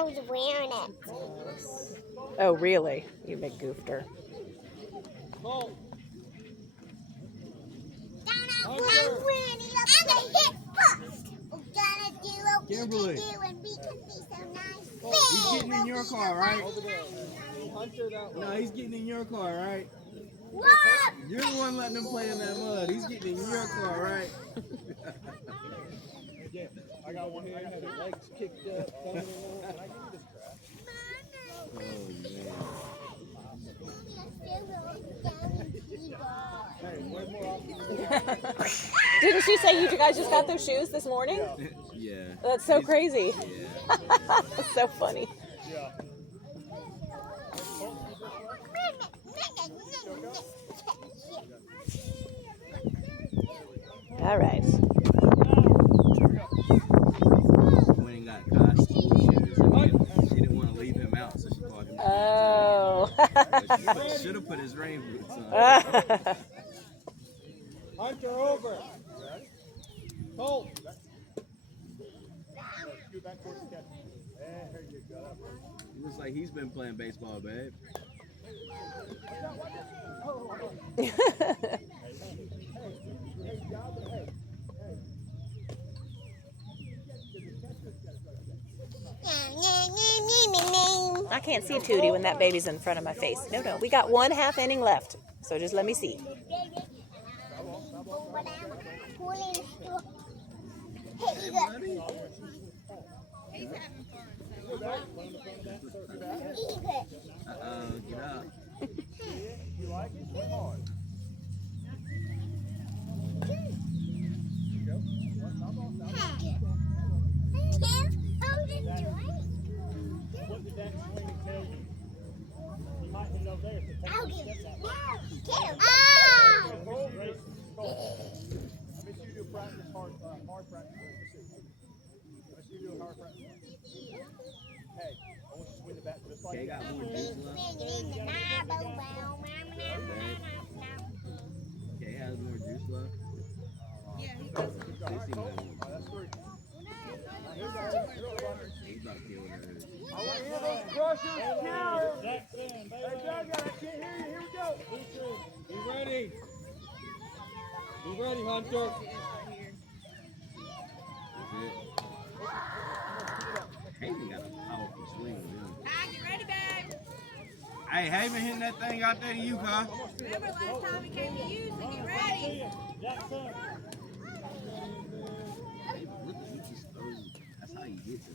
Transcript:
I was wearing it. Oh, really? You big goofter. I'm gonna hit first. We're gonna do what we can do, and we can be so nice. He's getting in your car, right? No, he's getting in your car, right? What? You're the one letting him play in that mud. He's getting in your car, right? I got one here. I had his legs kicked up. Oh, man. Didn't she say you guys just got those shoes this morning? Yeah. That's so crazy. Yeah. That's so funny. Yeah. All right. Went and got Kai's school shoes. She didn't want to leave him out, so she bought him. Oh. Should have put his rain boots on. Hunter over. Colt. Scoot back towards the catch. There you go. It looks like he's been playing baseball, babe. I can't see Tootie when that baby's in front of my face. No, we got 1/2 inning left, so just let me see. Get up. You like it? Come on. What did that swing tell you? You might hit it over there. So I'll give it. Get him. I bet you do practice hard practice. I bet you do hard practice. Hey, I want you to swing the bat just like Okay, got more juice left. Okay, has more juice left. Yeah, he does. 60 minutes. That's three. He's about to kill her. I want to hear those brushes count. Hey, Doug, I can't hear you. Here we go. Be ready. Be ready, Hunter. Hayden got a powerful swing on him. Hi, get ready, babe. Hey, Hayden hitting that thing out there to you, Kyle. Remember last time we came to you, so get ready. Jackson. Look, he just throws. That's how you get to